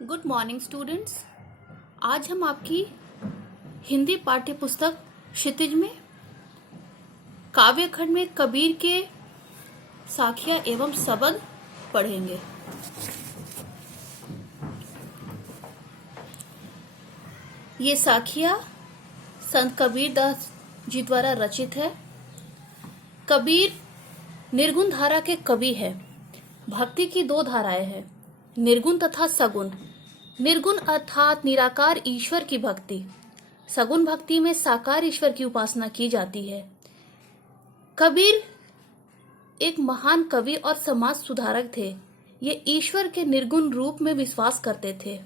Good morning students. आज हम आपकी हिंदी पाठ्य पुस्तक क्षितिज में काव्य खंड में कबीर के साखिया एवं सबद पढ़ेंगे। ये साखिया संत कबीर दास जी द्वारा रचित है। कबीर निर्गुण धारा के कवि है। भक्ति की दो धाराएं हैं, निर्गुण तथा सगुण। निर्गुण अर्थात निराकार ईश्वर की भक्ति, सगुण भक्ति में साकार ईश्वर की उपासना की जाती है। कबीर एक महान कवि और समाज सुधारक थे। ये ईश्वर के निर्गुण रूप में विश्वास करते थे।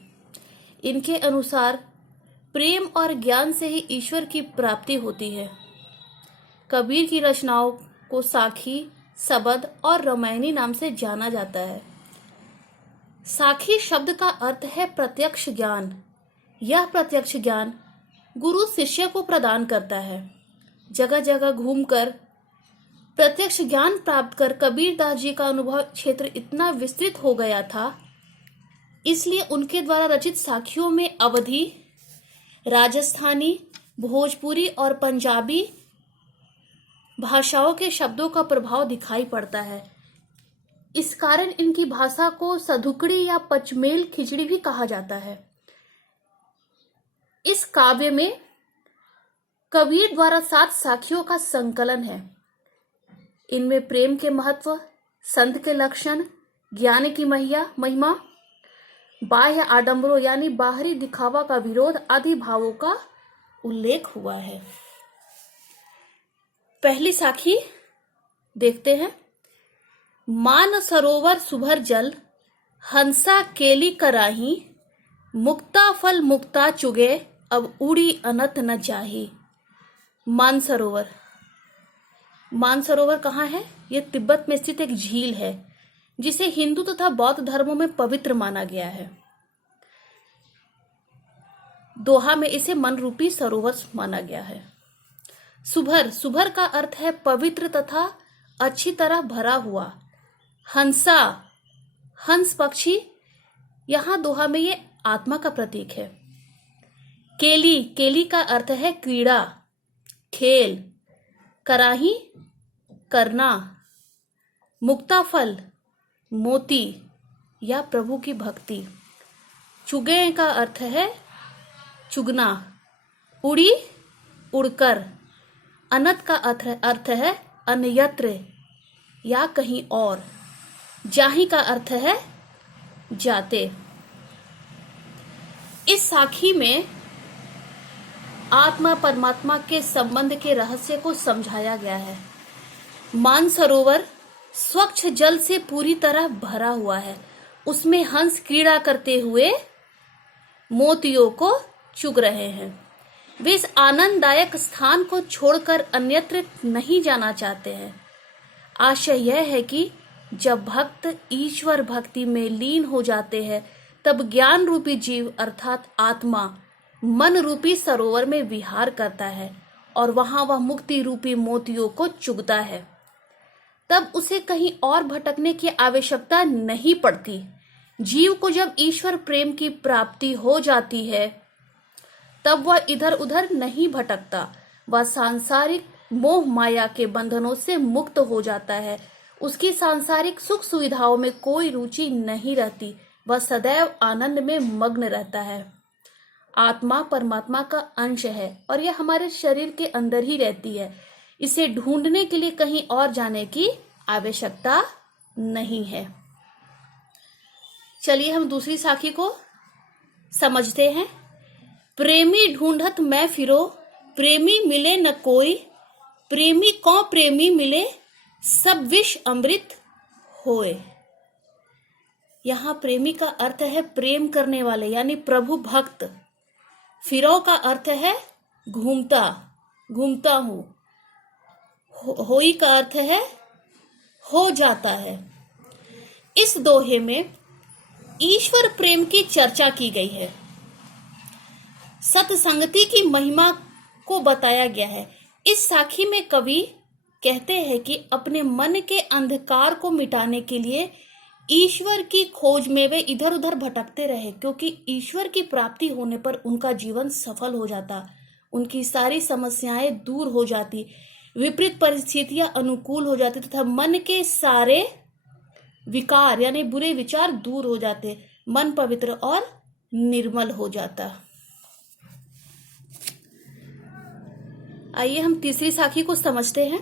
इनके अनुसार प्रेम और ज्ञान से ही ईश्वर की प्राप्ति होती है। कबीर की रचनाओं को साखी, सबद और रामायणी नाम से जाना जाता है। साखी शब्द का अर्थ है प्रत्यक्ष ज्ञान। यह प्रत्यक्ष ज्ञान गुरु शिष्य को प्रदान करता है। जगह जगह घूमकर प्रत्यक्ष ज्ञान प्राप्त कर कबीर दास जी का अनुभव क्षेत्र इतना विस्तृत हो गया था, इसलिए उनके द्वारा रचित साखियों में अवधी, राजस्थानी, भोजपुरी और पंजाबी भाषाओं के शब्दों का प्रभाव दिखाई पड़ता है। इस कारण इनकी भाषा को सधुकड़ी या पचमेल खिचड़ी भी कहा जाता है। इस काव्य में कबीर द्वारा 7 साखियों का संकलन है। इनमें प्रेम के महत्व, संत के लक्षण, ज्ञान की महिमा, बाह्य आडंबरों यानी बाहरी दिखावा का विरोध आदि भावों का उल्लेख हुआ है। पहली साखी देखते हैं। मान सरोवर सुभर जल, हंसा केली कराही, मुक्ता फल मुक्ता चुगे, अब उड़ी अनत न चाही। मानसरोवर कहाँ है? यह तिब्बत में स्थित एक झील है, जिसे हिंदू तथा बौद्ध धर्मों में पवित्र माना गया है। दोहा में इसे मन रूपी सरोवर माना गया है। सुभर का अर्थ है पवित्र तथा अच्छी तरह भरा हुआ। हंसा, हंस पक्षी, यहां दोहा में ये आत्मा का प्रतीक है। केली का अर्थ है क्रीड़ा, खेल। कराही, करना। मुक्ताफल, मोती या प्रभु की भक्ति। चुगे का अर्थ है चुगना। उड़ी, उड़कर। अनत का अर्थ है अन्यत्र या कहीं और। जाही का अर्थ है जाते। इस साखी में आत्मा परमात्मा के संबंध के रहस्य को समझाया गया है। मानसरोवर स्वच्छ जल से पूरी तरह भरा हुआ है। उसमें हंस क्रीड़ा करते हुए मोतियों को चुग रहे हैं। वे इस आनंददायक स्थान को छोड़कर अन्यत्र नहीं जाना चाहते हैं। आशय यह है कि जब भक्त ईश्वर भक्ति में लीन हो जाते हैं, तब ज्ञान रूपी जीव अर्थात आत्मा मन रूपी सरोवर में विहार करता है और वहां वह मुक्ति रूपी मोतियों को चुगता है। तब उसे कहीं और भटकने की आवश्यकता नहीं पड़ती। जीव को जब ईश्वर प्रेम की प्राप्ति हो जाती है, तब वह इधर उधर नहीं भटकता। वह सांसारिक मोह माया के बंधनों से मुक्त हो जाता है। उसकी सांसारिक सुख सुविधाओं में कोई रुचि नहीं रहती। वह सदैव आनंद में मग्न रहता है। आत्मा परमात्मा का अंश है और यह हमारे शरीर के अंदर ही रहती है। इसे ढूंढने के लिए कहीं और जाने की आवश्यकता नहीं है। चलिए हम दूसरी साखी को समझते हैं। प्रेमी ढूंढत मैं फिरो, प्रेमी मिले न कोई, प्रेमी को प्रेमी मिले, सब विष अमृत होए। यहां प्रेमी का अर्थ है प्रेम करने वाले यानी प्रभु भक्त। फिरो का अर्थ है घूमता हूं। होई का अर्थ है हो जाता है। इस दोहे में ईश्वर प्रेम की चर्चा की गई है। सत्संगति की महिमा को बताया गया है। इस साखी में कवि कहते हैं कि अपने मन के अंधकार को मिटाने के लिए ईश्वर की खोज में वे इधर उधर भटकते रहे, क्योंकि ईश्वर की प्राप्ति होने पर उनका जीवन सफल हो जाता, उनकी सारी समस्याएं दूर हो जाती, विपरीत परिस्थितियां अनुकूल हो जाती तथा मन के सारे विकार यानी बुरे विचार दूर हो जाते, मन पवित्र और निर्मल हो जाता। आइए हम तीसरी साखी को समझते हैं।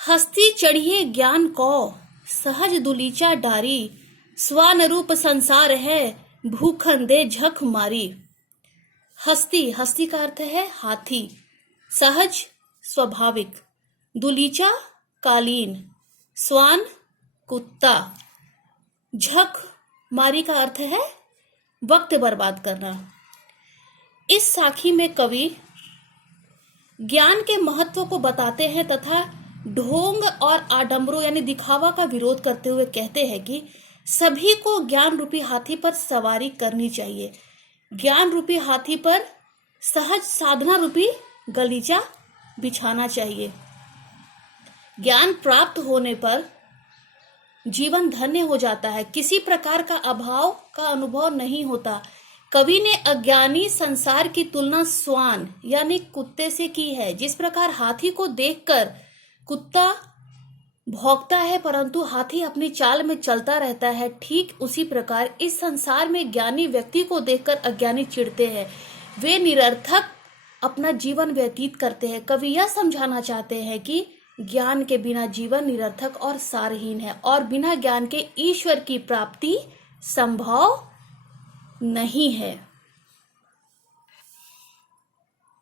हस्ती चढ़िए ज्ञान को सहज दुलीचा डारी, स्वानुरूप संसार है भूखंदे झक मारी। हस्ती, हस्ती का अर्थ है हाथी, सहज स्वाभाविक, दुलीचा कालीन, स्वान कुत्ता, झक मारी का अर्थ है वक्त बर्बाद करना। इस साखी में कवि ज्ञान के महत्व को बताते हैं तथा ढोंग और आडंबरों यानी दिखावा का विरोध करते हुए कहते हैं कि सभी को ज्ञान रूपी हाथी पर सवारी करनी चाहिए। ज्ञान रूपी हाथी पर सहज साधना रूपी गलीचा बिछाना चाहिए। ज्ञान प्राप्त होने पर जीवन धन्य हो जाता है, किसी प्रकार का अभाव का अनुभव नहीं होता। कवि ने अज्ञानी संसार की तुलना स्वान यानी कुत्ते से की है। जिस प्रकार हाथी को देखकर कुत्ता भौंकता है परंतु हाथी अपनी चाल में चलता रहता है, ठीक उसी प्रकार इस संसार में ज्ञानी व्यक्ति को देखकर अज्ञानी चिढ़ते हैं, वे निरर्थक अपना जीवन व्यतीत करते हैं। कवि यह समझाना चाहते हैं कि ज्ञान के बिना जीवन निरर्थक और सारहीन है और बिना ज्ञान के ईश्वर की प्राप्ति संभव नहीं है।